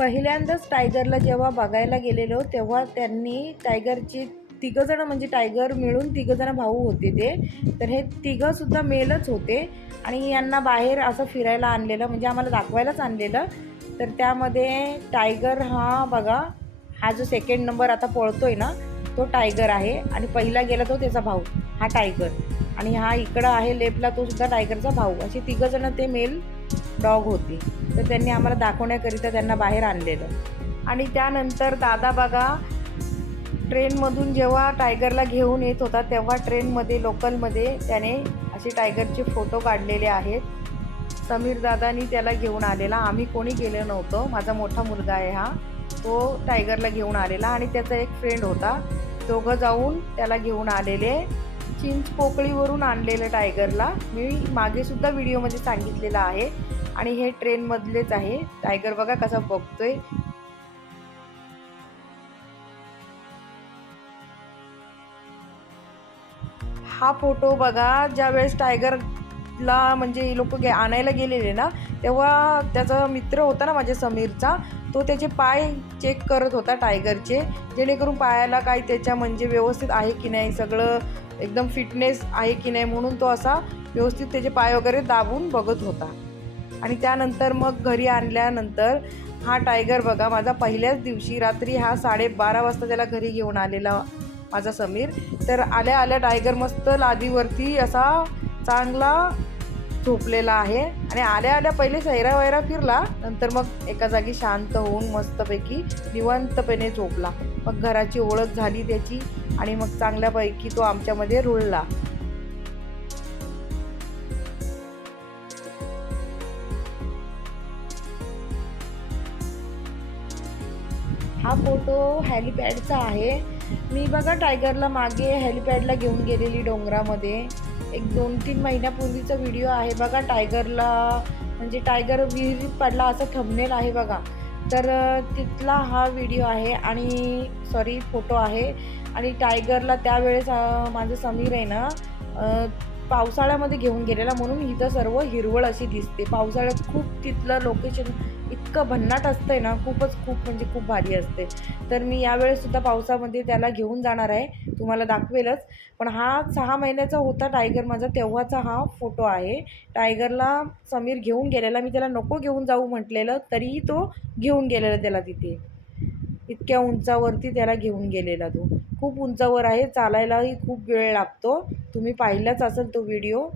पहिल्यांदाच टायगरला जेव्हा बघायला गेलेलो तेव्हा त्यांनी टायगरची तिघंजणं म्हणजे टायगर मिळून तिघंजणं भाऊ होते ते. तर हे तिघंसुद्धा मेलच होते. आणि यांना बाहेर असं फिरायला आणलेलं म्हणजे आम्हाला दाखवायलाच आणलेलं. तर त्यामध्ये टायगर हा बघा हा जो सेकंड नंबर आता पळतो आहे ना तो टायगर आहे. आणि पहिला गेला तो त्याचा भाऊ हा टायगर. आणि हा इकडं आहे लेफ्टला तो सुद्धा टायगरचा भाऊ. असे तिघंजणं ते मेल डॉग होती. तर त्यांनी आम्हाला दाखवण्याकरिता त्यांना बाहेर आणलेलं. आणि त्यानंतर दादा बघा ट्रेनमधून जेव्हा टायगरला घेऊन येत होता तेव्हा ट्रेनमध्ये लोकलमध्ये त्याने असे टायगरचे फोटो काढलेले आहेत. समीर दादानी त्याला घेऊन आलेला. आम्ही कोणी गेलो नव्हतो. माझा मोठा मुलगा आहे हा. तो टायगरला घेऊन आलेला आणि त्याचा एक फ्रेंड होता. दोघं जाऊन त्याला घेऊन आलेले. चिंच पोकळीवरून आणलेलं टायगरला. मी मागेसुद्धा व्हिडिओमध्ये सांगितलेलं आहे. आणि हे ट्रेनमधलेच आहे. टायगर बघा कसा बघतोय. हा फोटो बघा ज्या वेळेस टायगरला म्हणजे लोक गे आणायला गेलेले ना तेव्हा त्याचा मित्र होता ना माझ्या समीरचा तो त्याचे पाय चेक करत होता टायगरचे जेणेकरून पायाला काय त्याच्या म्हणजे व्यवस्थित आहे की नाही सगळं एकदम फिटनेस आहे की नाही म्हणून तो असा व्यवस्थित त्याचे पाय वगैरे दाबून बघत होता. आणि त्यानंतर मग घरी आणल्यानंतर हा टायगर बघा माझा पहिल्याच दिवशी रात्री हा साडेबारा वाजता त्याला घरी घेऊन आलेला माझा समीर. तर आल्या आल्या टायगर मस्त लादीवरती असा चांगला झोपलेला आहे. आणि आल्या आल्या पहिले सैरा वैरा फिरला नंतर मग एका जागी शांत होऊन मस्तपैकी निवंतपणे झोपला. मग घराची ओळख झाली त्याची आणि मग चांगल्यापैकी तो आमच्यामध्ये रुळला. हा फोटो हॅलिपॅडचा आहे. मी बघा टायगरला मागे हॅलिपॅडला घेऊन गेलेली डोंगरामध्ये. एक दोन तीन महिन्यापूर्वीचा व्हिडिओ आहे बघा टायगरला. म्हणजे टायगर विहिरीत पडला असं थंबनेल आहे बघा. तर तिथला हा व्हिडिओ आहे आणि सॉरी फोटो आहे. आणि टायगरला त्यावेळेस माझं समीर आहे ना पावसाळ्यामध्ये घेऊन गेलेला म्हणून इथं सर्व हिरवळ अशी दिसते. पावसाळ्यात खूप तिथलं लोकेशन इतकं भन्नाट असतंय ना खूपच खूप म्हणजे खूप भारी असते तर मी यावेळेससुद्धा पावसामध्ये त्याला घेऊन जाणार आहे तुम्हाला दाखवेलच. पण हा सहा महिन्याचा होता टायगर माझा तेव्हाचा हा फोटो आहे. टायगरला समीर घेऊन गेलेला मी त्याला नको घेऊन जाऊ म्हटलेलं तरीही तो घेऊन गेलेला त्याला तिथे. इतक्या उंचावरती त्याला घेऊन गेलेला तो. खूप उंचावर आहे चालायलाही खूप वेळ लागतो. तुम्ही पाहिलाच असेल तो व्हिडिओ.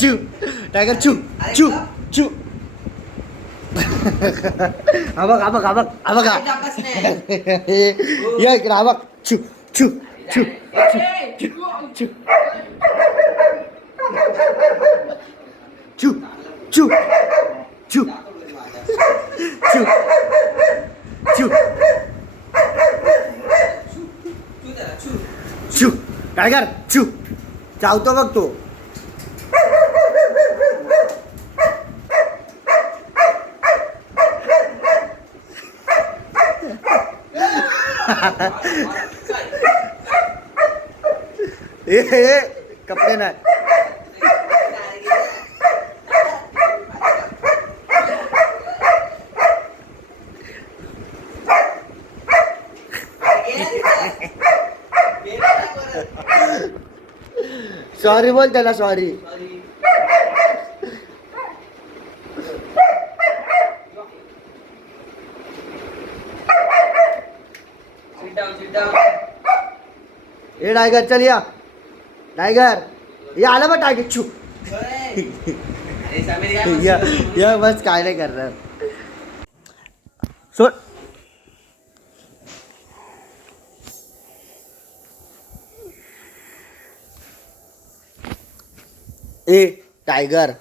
चू टायगर चू चू चू हा बघ हा बघ हा बघ हा बघ हा. या इकडे हा बघ चू चू चू चू चू चू चू चू चू चू चू टायगर चू चावतो बघ तो. ए ए, कपडे नाही. सॉरी बोल त्याला सॉरी ए टायगर चल या. टायगर ये आला बा टायगर चू या या बस काय नाही करणार सोड ए टायगर.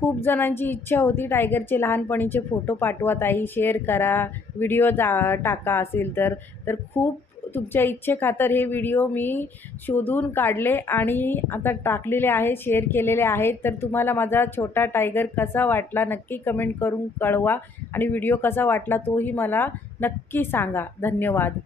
खूप जणांची इच्छा होती टायगरचे लहानपणीचे फोटो पाठवा ताई शेअर करा. व्हिडिओ जा टाका असेल तर. तर खूप तुमच्या इच्छेखातर हे व्हिडिओ मी शोधून काढले आणि आता टाकलेले आहे शेअर केलेले आहेत. तर तुम्हाला माझा छोटा टायगर कसा वाटला नक्की कमेंट करून कळवा आणि व्हिडिओ कसा वाटला तोही मला नक्की सांगा. धन्यवाद.